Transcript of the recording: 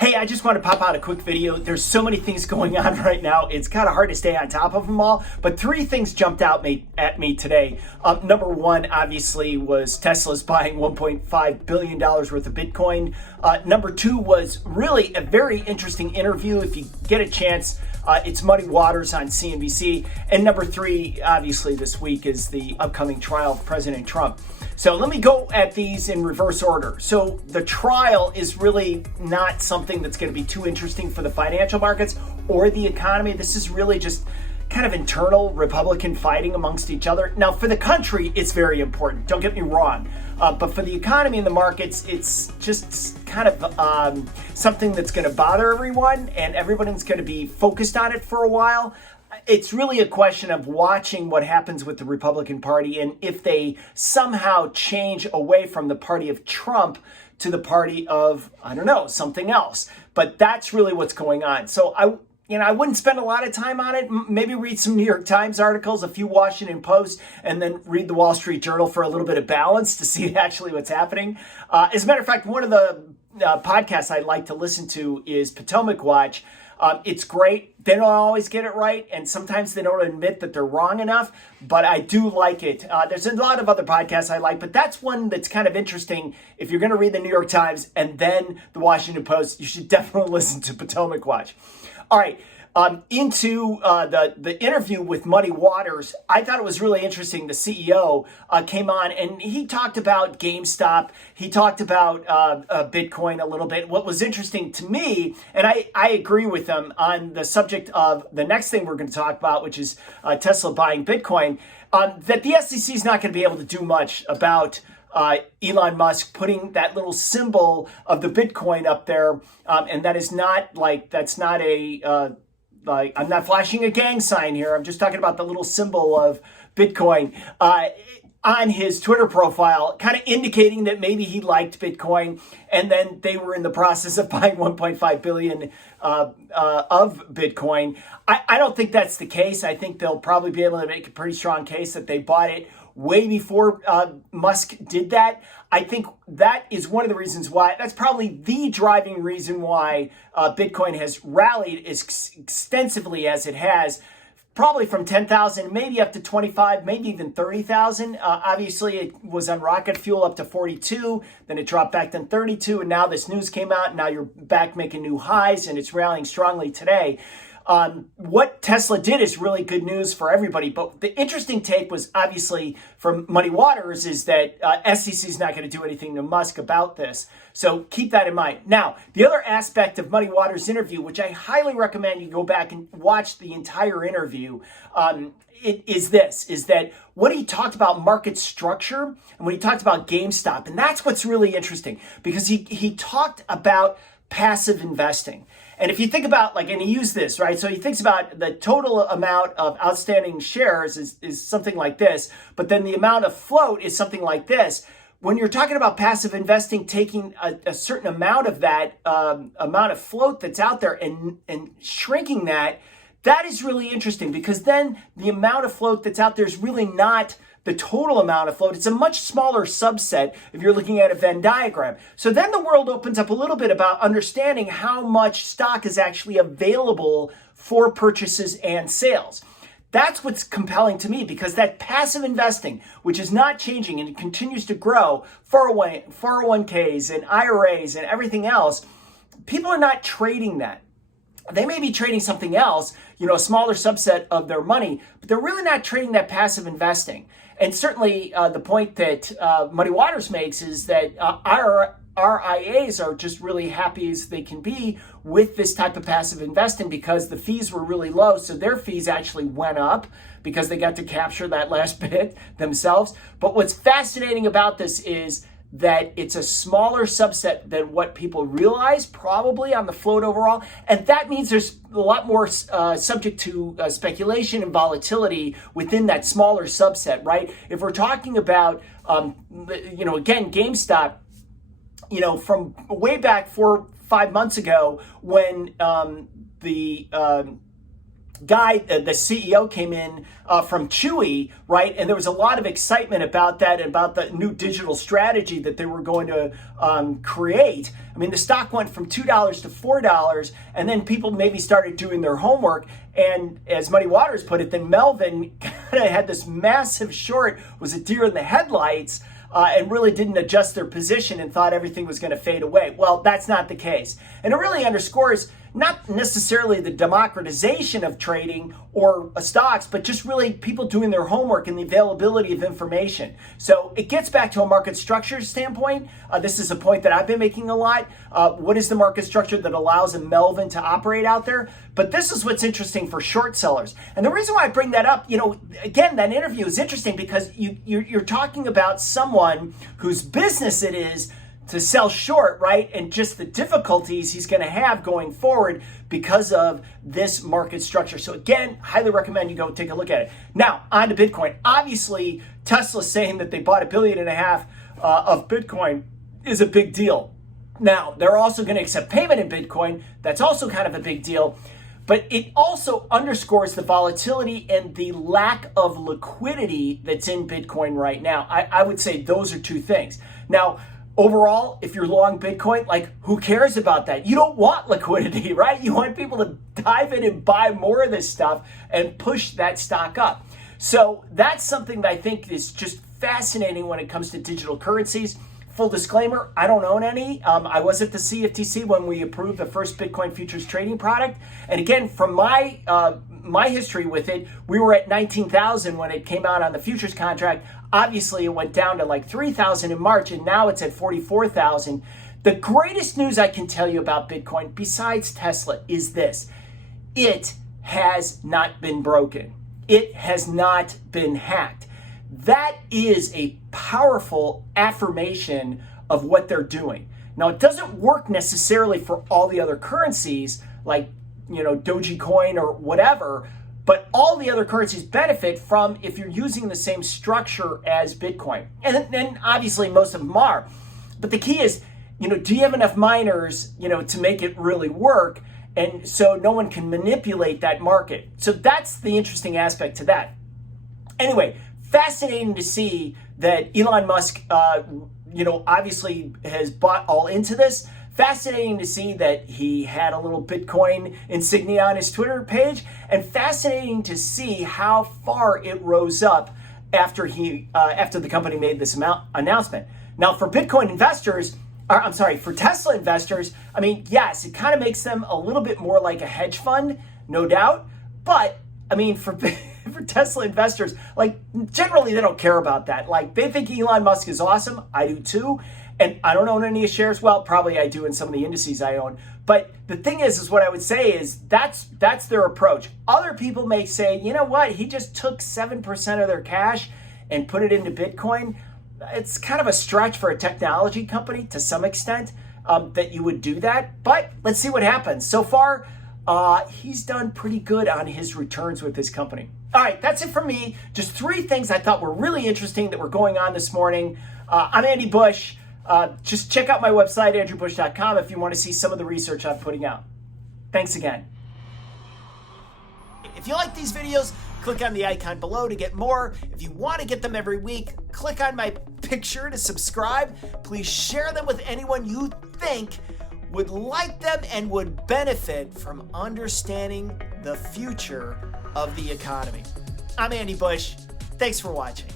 Hey, I just want to pop out a quick video. There's so many things going on right now. It's kind of hard to stay on top of them all, but three things jumped out at me today. Number one, obviously, was Tesla's buying $1.5 billion worth of Bitcoin. Number two was really a very interesting interview. If you get a chance, it's Muddy Waters on CNBC. And number three, obviously, this week is the upcoming trial of President Trump. So let me go at these in reverse order. So the trial is really not something that's going to be too interesting for the financial markets or the economy. This is really just kind of internal Republican fighting amongst each other. Now, for the country, it's very important. Don't get me wrong. But for the economy and the markets, it's just kind of something that's going to bother everyone, and everyone's going to be focused on it for a while. It's really a question of watching what happens with the Republican Party and if they somehow change away from the party of Trump to the party of, I don't know, something else. But that's really what's going on. So I wouldn't spend a lot of time on it. Maybe read some New York Times articles, a few Washington Post, and then read the Wall Street Journal for a little bit of balance to see actually what's happening. As a matter of fact, one of the podcasts I like to listen to is Potomac Watch. It's great. They don't always get it right, and sometimes they don't admit that they're wrong enough, but I do like it. There's a lot of other podcasts I like, but that's one that's kind of interesting. If you're going to read the New York Times and then the Washington Post, you should definitely listen to Potomac Watch. All right. Into the interview with Muddy Waters, I thought it was really interesting. The CEO came on and he talked about GameStop. He talked about Bitcoin a little bit. What was interesting to me, and I agree with him on the subject of the next thing we're going to talk about, which is Tesla buying Bitcoin, that the SEC is not going to be able to do much about Elon Musk putting that little symbol of the Bitcoin up there. And that is not that's not a... I'm not flashing a gang sign here. I'm just talking about the little symbol of Bitcoin on his Twitter profile, kind of indicating that maybe he liked Bitcoin, and then they were in the process of buying 1.5 billion of Bitcoin. I don't think that's the case. I think they'll probably be able to make a pretty strong case that they bought it way before Musk did that. I think that is one of the reasons why, that's probably the driving reason why Bitcoin has rallied as extensively as it has, probably from 10,000, maybe up to 25, maybe even 30,000. Obviously, it was on rocket fuel up to 42, then it dropped back to 32, and now this news came out, and now you're back making new highs, and it's rallying strongly today. What Tesla did is really good news for everybody. But the interesting take was obviously from Muddy Waters is that SEC is not going to do anything to Musk about this. So keep that in mind. Now, the other aspect of Muddy Waters' interview, which I highly recommend you go back and watch the entire interview, is that what he talked about market structure and when he talked about GameStop. And that's what's really interesting because he talked about passive investing. And if you think about, and he used this, right? So he thinks about the total amount of outstanding shares is something like this, but then the amount of float is something like this. When you're talking about passive investing, taking a certain amount of that amount of float that's out there and shrinking that is really interesting because then the amount of float that's out there is really not the total amount of float. It's a much smaller subset if you're looking at a Venn diagram. So then the world opens up a little bit about understanding how much stock is actually available for purchases and sales. That's what's compelling to me because that passive investing, which is not changing and it continues to grow, 401ks and IRAs and everything else, people are not trading that. They may be trading something else, a smaller subset of their money, but they're really not trading that passive investing. And certainly the point that Muddy Waters makes is that RIAs are just really happy as they can be with this type of passive investing because the fees were really low. So their fees actually went up because they got to capture that last bit themselves. But what's fascinating about this is that it's a smaller subset than what people realize probably on the float overall. And that means there's a lot more subject to speculation and volatility within that smaller subset, right? If we're talking about, again, GameStop, from way back 4-5 months ago when the guy, the CEO came in from Chewy, right? And there was a lot of excitement about that and about the new digital strategy that they were going to create. I mean, the stock went from $2 to $4, and then people maybe started doing their homework. And as Muddy Waters put it, then Melvin kind of had this massive short, was a deer in the headlights, and really didn't adjust their position and thought everything was going to fade away. Well, that's not the case. And it really underscores not necessarily the democratization of trading or stocks, but just really people doing their homework and the availability of information. So it gets back to a market structure standpoint. This is a point that I've been making a lot. What is the market structure that allows a Melvin to operate out there? But this is what's interesting for short sellers. And the reason why I bring that up, again, that interview is interesting because you're talking about someone whose business it is to sell short, right? And just the difficulties he's going to have going forward because of this market structure. So again, highly recommend you go take a look at it. Now, on to Bitcoin. Obviously, Tesla saying that they bought $1.5 billion of Bitcoin is a big deal. Now, they're also going to accept payment in Bitcoin. That's also kind of a big deal. But it also underscores the volatility and the lack of liquidity that's in Bitcoin right now. I would say those are two things. Now, overall, if you're long Bitcoin, who cares about that? You don't want liquidity, right? You want people to dive in and buy more of this stuff and push that stock up. So that's something that I think is just fascinating when it comes to digital currencies. Full disclaimer, I don't own any. I was at the CFTC when we approved the first Bitcoin futures trading product. And again, from my history with it, we were at 19,000 when it came out on the futures contract. Obviously, it went down to 3,000 in March, and now it's at 44,000. The greatest news I can tell you about Bitcoin, besides Tesla, is this. It has not been broken. It has not been hacked. That is a powerful affirmation of what they're doing. Now, it doesn't work necessarily for all the other currencies like, Dogecoin or whatever, but all the other currencies benefit from if you're using the same structure as Bitcoin. And then obviously most of them are. But the key is, do you have enough miners, to make it really work? And so no one can manipulate that market. So that's the interesting aspect to that. Anyway, fascinating to see that Elon Musk, obviously has bought all into this. Fascinating to see that he had a little Bitcoin insignia on his Twitter page, and fascinating to see how far it rose up after the company made this announcement. Now, for Bitcoin investors, for Tesla investors, yes, it kind of makes them a little bit more like a hedge fund, no doubt. But for Tesla investors, generally they don't care about that. They think Elon Musk is awesome. I do too. And I don't own any shares. Well, probably I do in some of the indices I own. But the thing is what I would say is that's their approach. Other people may say, you know what? He just took 7% of their cash and put it into Bitcoin. It's kind of a stretch for a technology company to some extent that you would do that. But let's see what happens. So far, he's done pretty good on his returns with this company. All right, that's it from me. Just 3 things I thought were really interesting that were going on this morning. I'm Andy Bush. Just check out my website, andrewbush.com, if you want to see some of the research I'm putting out. Thanks again. If you like these videos, click on the icon below to get more. If you want to get them every week, click on my picture to subscribe. Please share them with anyone you think would like them and would benefit from understanding the future of the economy. I'm Andy Bush. Thanks for watching.